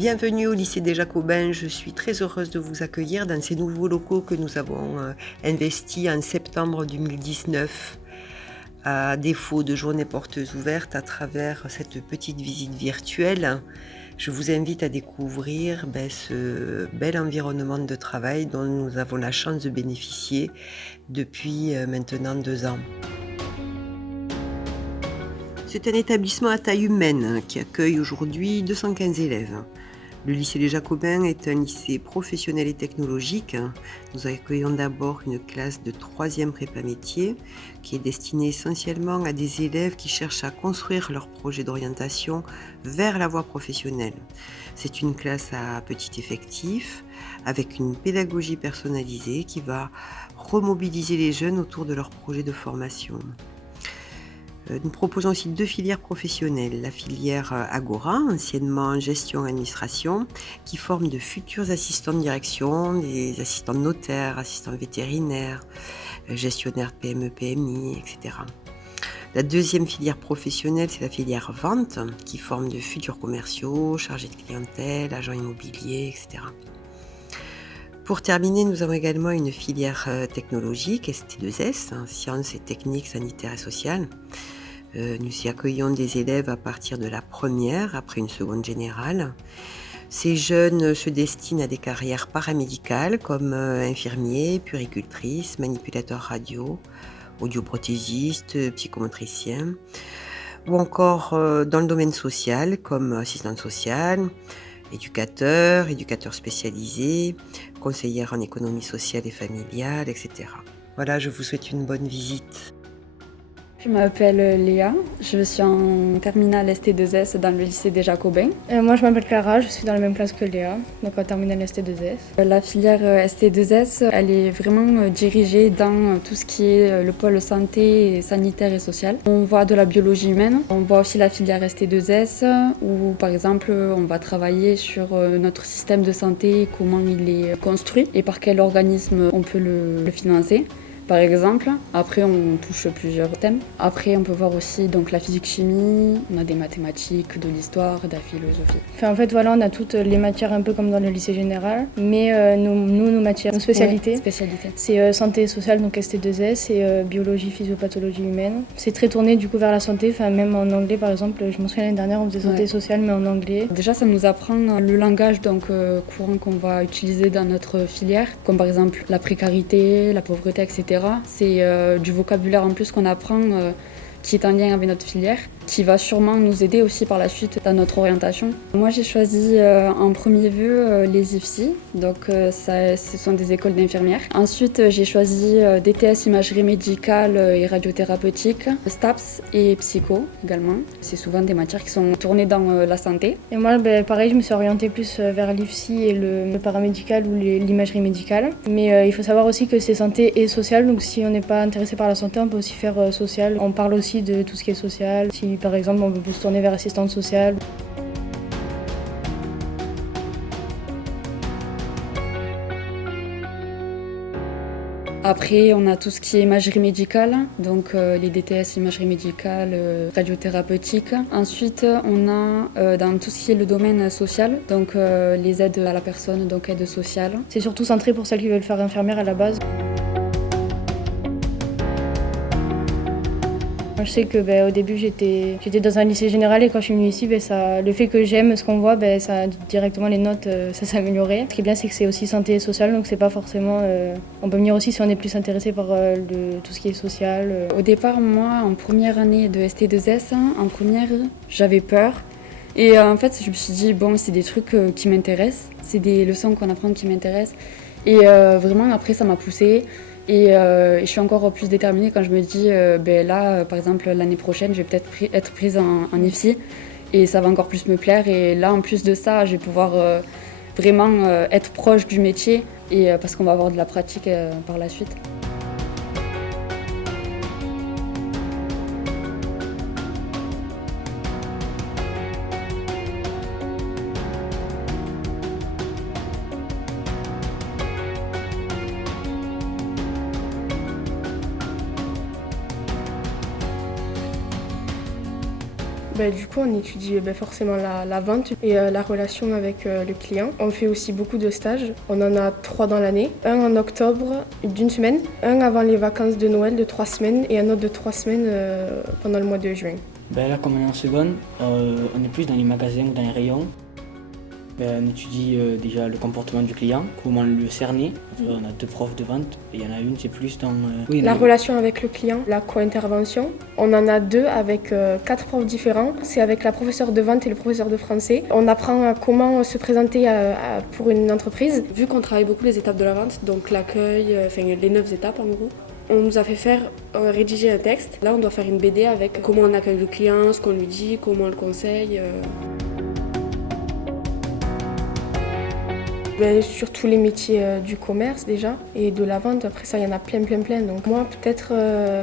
Bienvenue au lycée des Jacobins, je suis très heureuse de vous accueillir dans ces nouveaux locaux que nous avons investis en septembre 2019 à défaut de journées portes ouvertes à travers cette petite visite virtuelle. Je vous invite à découvrir ce bel environnement de travail dont nous avons la chance de bénéficier depuis maintenant 2 ans. C'est un établissement à taille humaine qui accueille aujourd'hui 215 élèves. Le lycée des Jacobins est un lycée professionnel et technologique. Nous accueillons d'abord une classe de 3e prépa métier qui est destinée essentiellement à des élèves qui cherchent à construire leur projet d'orientation vers la voie professionnelle. C'est une classe à petit effectif avec une pédagogie personnalisée qui va remobiliser les jeunes autour de leur projet de formation. Nous proposons aussi 2 filières professionnelles. La filière Agora, anciennement gestion-administration, qui forme de futurs assistants de direction, des assistants notaires, assistants vétérinaires, gestionnaires de PME, PMI, etc. La 2e filière professionnelle, c'est la filière vente, qui forme de futurs commerciaux, chargés de clientèle, agents immobiliers, etc. Pour terminer, nous avons également une filière technologique, ST2S, sciences et techniques sanitaires et sociales. Nous y accueillons des élèves à partir de la première, après une seconde générale. Ces jeunes se destinent à des carrières paramédicales comme infirmiers, puéricultrices, manipulateurs radio, audioprothésistes, psychomotriciens, ou encore dans le domaine social comme assistante sociale, éducateur spécialisé, conseillère en économie sociale et familiale, etc. Voilà, je vous souhaite une bonne visite. Je m'appelle Léa, je suis en terminale ST2S dans le lycée des Jacobins. Moi je m'appelle Clara, je suis dans la même classe que Léa, donc en terminale ST2S. La filière ST2S, elle est vraiment dirigée dans tout ce qui est le pôle santé, sanitaire et social. On voit de la biologie humaine, on voit aussi la filière ST2S où par exemple on va travailler sur notre système de santé, comment il est construit et par quel organisme on peut le financer. Par exemple, après on touche plusieurs thèmes. Après on peut voir aussi donc la physique-chimie, on a des mathématiques, de l'histoire, de la philosophie. En fait voilà, on a toutes les matières un peu comme dans le lycée général, mais nos matières, nos spécialités, c'est santé sociale, donc ST2S, et biologie, physiopathologie humaine. C'est très tourné du coup vers la santé, même en anglais par exemple, je m'en souviens l'année dernière on faisait santé sociale mais en anglais. Déjà ça nous apprend le langage courant qu'on va utiliser dans notre filière, comme par exemple la précarité, la pauvreté, etc. C'est du vocabulaire en plus qu'on apprend qui est en lien avec notre filière, qui va sûrement nous aider aussi par la suite dans notre orientation. Moi j'ai choisi en premier vœu les IFSI, donc ce sont des écoles d'infirmières. Ensuite j'ai choisi DTS imagerie médicale et radiothérapeutique, STAPS et psycho également. C'est souvent des matières qui sont tournées dans la santé. Et moi pareil, je me suis orientée plus vers l'IFSI et le paramédical ou l'imagerie médicale. Mais il faut savoir aussi que c'est santé et social, donc si on n'est pas intéressé par la santé, on peut aussi faire social. On parle aussi de tout ce qui est social. Si par exemple on veut se tourner vers assistante sociale. Après, on a tout ce qui est imagerie médicale, donc les DTS imagerie médicale, radiothérapeutique. Ensuite, on a dans tout ce qui est le domaine social, donc les aides à la personne, donc aide sociale. C'est surtout centré pour celles qui veulent faire infirmière à la base. Je sais que au début j'étais dans un lycée général et quand je suis venue ici, le fait que j'aime ce qu'on voit, ça directement les notes ça s'est amélioré. Ce qui est bien c'est que c'est aussi santé et social, donc c'est pas forcément. On peut venir aussi si on est plus intéressé par tout ce qui est social. Au départ, moi en première année de ST2S, en première j'avais peur. Et en fait je me suis dit bon c'est des trucs qui m'intéressent, c'est des leçons qu'on apprend qui m'intéressent. Et vraiment après ça m'a poussée. Et je suis encore plus déterminée quand je me dis, là, par exemple, l'année prochaine, je vais peut-être être prise en IFSI et ça va encore plus me plaire. Et là, en plus de ça, je vais pouvoir vraiment être proche du métier et, parce qu'on va avoir de la pratique par la suite. Du coup, on étudie forcément la vente et la relation avec le client. On fait aussi beaucoup de stages. On en a 3 dans l'année. Un en octobre d'1 semaine, un avant les vacances de Noël de 3 semaines et un autre de 3 semaines pendant le mois de juin. Là, comme on est en seconde, on est plus dans les magasins ou dans les rayons. On étudie déjà le comportement du client, comment le cerner. On a 2 profs de vente et il y en a une, c'est plus dans... la relation avec le client, la co-intervention. On en a 2 avec 4 profs différents. C'est avec la professeure de vente et le professeur de français. On apprend à comment se présenter pour une entreprise. Vu qu'on travaille beaucoup les étapes de la vente, donc l'accueil, les 9 étapes en gros, on nous a fait rédiger un texte. Là, on doit faire une BD avec comment on accueille le client, ce qu'on lui dit, comment on le conseille. Sur tous les métiers du commerce déjà et de la vente, après ça il y en a plein. Donc moi peut-être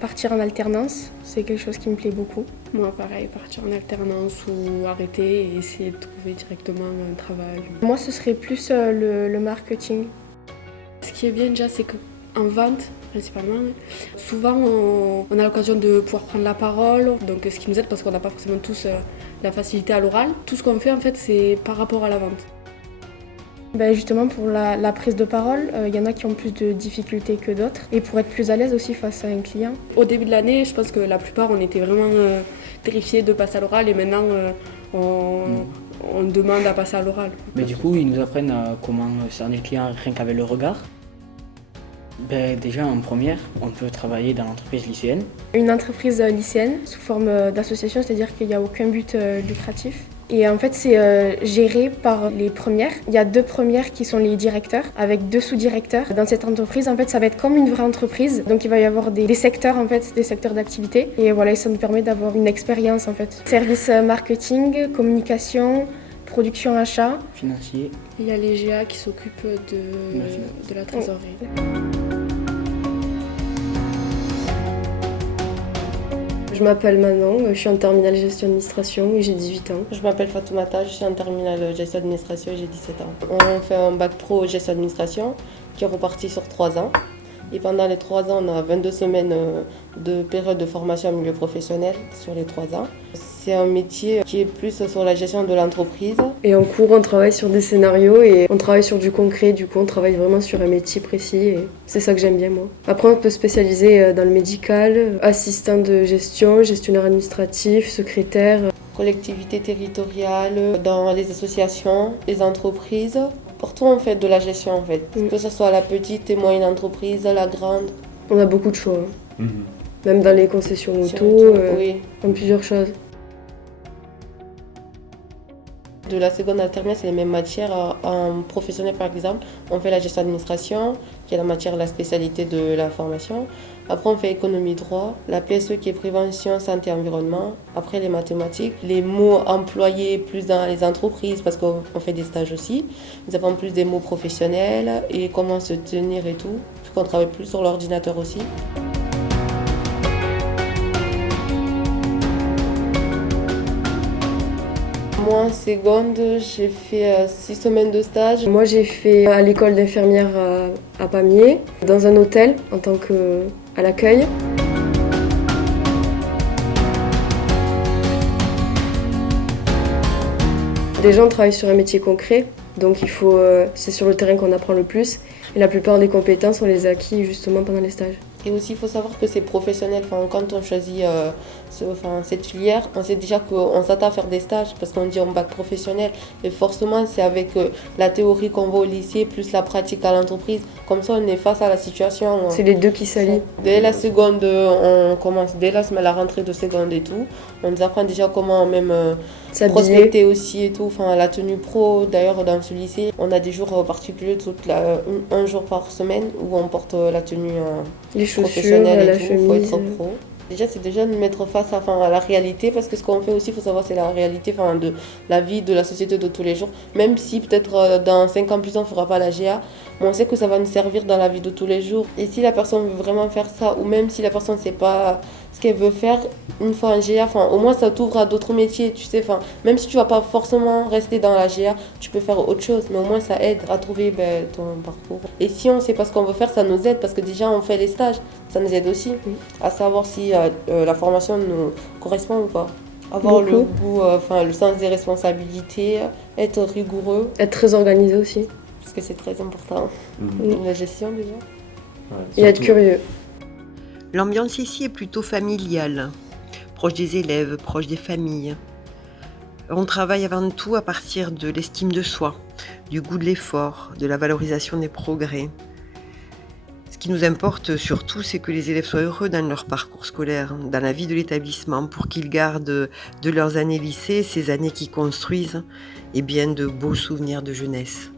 partir en alternance, c'est quelque chose qui me plaît beaucoup. Moi pareil, partir en alternance ou arrêter et essayer de trouver directement un travail. Moi ce serait plus le marketing. Ce qui est bien déjà c'est qu'en vente, principalement, souvent on a l'occasion de pouvoir prendre la parole, donc ce qui nous aide parce qu'on n'a pas forcément tous la facilité à l'oral. Tout ce qu'on fait en fait c'est par rapport à la vente. Justement pour la prise de parole, il y en a qui ont plus de difficultés que d'autres et pour être plus à l'aise aussi face à un client. Au début de l'année, je pense que la plupart on était vraiment terrifiés de passer à l'oral et maintenant on demande à passer à l'oral. Du coup, ils nous apprennent comment cerner le client rien qu'avec le regard. Déjà en première, on peut travailler dans l'entreprise lycéenne. Une entreprise lycéenne sous forme d'association, c'est-à-dire qu'il n'y a aucun but lucratif. Et en fait, c'est géré par les premières. Il y a 2 premières qui sont les directeurs, avec 2 sous-directeurs. Dans cette entreprise, en fait, ça va être comme une vraie entreprise. Donc, il va y avoir des secteurs, en fait, des secteurs d'activité. Et voilà, ça nous permet d'avoir une expérience, en fait. Service marketing, communication, production, achat. Financier. Il y a les GA qui s'occupent de la trésorerie. Je m'appelle Manon, je suis en terminale gestion administration et j'ai 18 ans. Je m'appelle Fatoumata, je suis en terminale gestion administration et j'ai 17 ans. On fait un bac pro gestion administration qui est reparti sur 3 ans. Et pendant les 3 ans, on a 22 semaines de période de formation en milieu professionnel sur les 3 ans. C'est un métier qui est plus sur la gestion de l'entreprise. Et en cours, on travaille sur des scénarios et on travaille sur du concret. Du coup, on travaille vraiment sur un métier précis et c'est ça que j'aime bien, moi. Après, on peut spécialiser dans le médical, assistant de gestion, gestionnaire administratif, secrétaire. Collectivité territoriale, dans les associations, les entreprises. Partout, on fait de la gestion, en fait. Que ce soit la petite et moyenne entreprise, la grande. On a beaucoup de choix. Même dans les concessions auto, dans plusieurs choses. De la seconde à la terminale, c'est les mêmes matières. En professionnel, par exemple, on fait la gestion d'administration, qui est la matière, la spécialité de la formation. Après, on fait économie droit, la PSE qui est prévention, santé, environnement. Après, les mathématiques, les mots employés plus dans les entreprises, parce qu'on fait des stages aussi. Nous avons plus des mots professionnels et comment se tenir et tout. Parce qu'on travaille plus sur l'ordinateur aussi. Moi, en seconde, j'ai fait 6 semaines de stage. Moi, j'ai fait à l'école d'infirmière à Pamiers, dans un hôtel, en tant qu'à l'accueil. Déjà, on travaille sur un métier concret, donc c'est sur le terrain qu'on apprend le plus. Et la plupart des compétences, on les a acquis justement pendant les stages. Et aussi, il faut savoir que c'est professionnel. Quand on choisit cette filière, on sait déjà qu'on s'attend à faire des stages parce qu'on dit en bac professionnel. Et forcément, c'est avec la théorie qu'on voit au lycée plus la pratique à l'entreprise. Comme ça, on est face à la situation. C'est les deux qui s'allient. Dès la seconde, on commence dès la rentrée de seconde et tout. On nous apprend déjà comment même prospecter aussi et tout. La tenue pro, d'ailleurs, dans ce lycée, on a des jours particuliers, un jour par semaine où on porte la tenue les chaussures, la chemise. Il faut être pro. Déjà, c'est déjà de mettre face à la réalité, parce que ce qu'on fait aussi, il faut savoir, c'est la réalité de la vie, de la société de tous les jours. Même si peut-être dans 5 ans plus on ne fera pas la GA, mais on sait que ça va nous servir dans la vie de tous les jours. Et si la personne veut vraiment faire ça, ou même si la personne ne sait pas ce qu'elle veut faire, une fois en GA, au moins ça t'ouvre à d'autres métiers, tu sais. Même si tu ne vas pas forcément rester dans la GA, tu peux faire autre chose, mais au moins ça aide à trouver ton parcours. Et si on ne sait pas ce qu'on veut faire, ça nous aide, parce que déjà on fait les stages, ça nous aide aussi à savoir si la formation nous correspond ou pas. Avoir le goût, le sens des responsabilités, être rigoureux. Être très organisé aussi. Parce que c'est très important. La gestion déjà. Ouais, et être curieux. L'ambiance ici est plutôt familiale, proche des élèves, proche des familles. On travaille avant tout à partir de l'estime de soi, du goût de l'effort, de la valorisation des progrès. Ce qui nous importe surtout, c'est que les élèves soient heureux dans leur parcours scolaire, dans la vie de l'établissement, pour qu'ils gardent de leurs années lycée, ces années qui construisent, et bien de beaux souvenirs de jeunesse.